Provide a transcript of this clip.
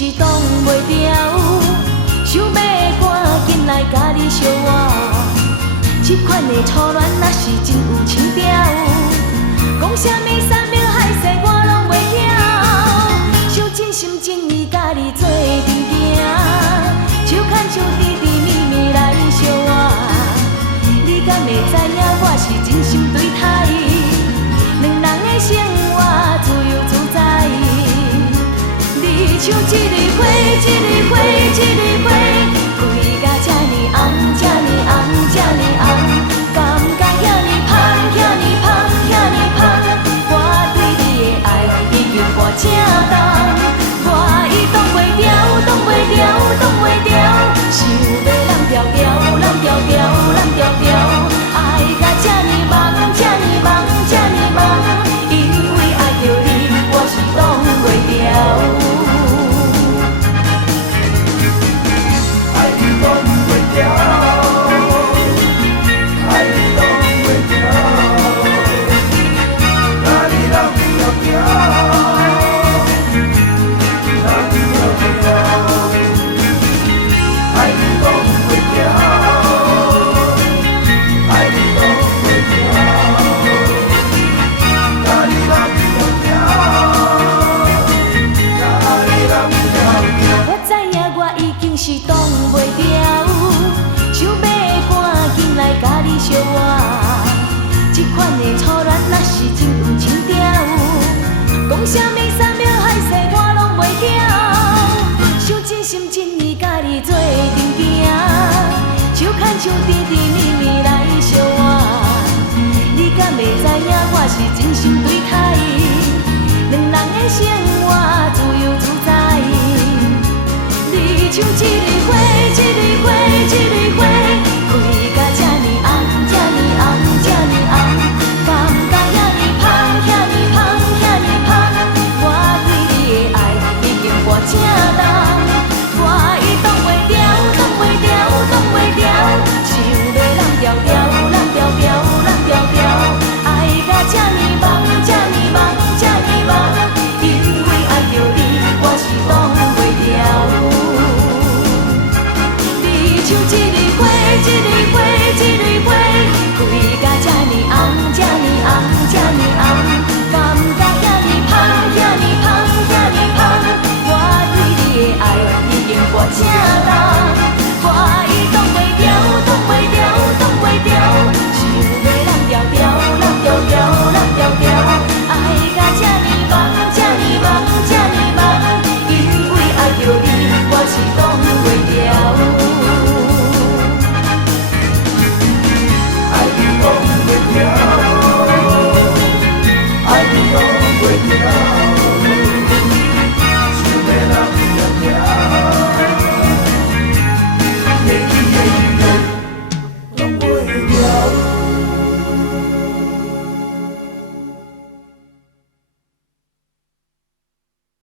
是挡袂牢，想要赶紧来甲你相活。这款的初恋若是真有情调，讲啥物山盟海誓我拢袂晓，想真心真意甲你做阵行，手牵手甜甜蜜蜜来相活。你敢会知影我是真心对待，两人的生活自由自在。你像一蕊花，一蕊花，一蕊花，开甲这呢红，这呢红，这呢红，感觉遐呢香，遐呢香，遐呢香。我对你的爱已经半正重，我已挡袂牢，挡袂牢，挡袂牢，想要揽条条，揽条条，揽条条，爱甲这呢梦，这呢梦，这呢梦，因为爱着你，我是挡袂牢。是挡袂牢，想要赶紧来甲你相活。这款的初恋若是真有情调，讲啥物山盟海誓我拢袂晓，想真心真意甲你做阵行，手牵手甜甜蜜蜜来相活。你敢会知影我是真心对待？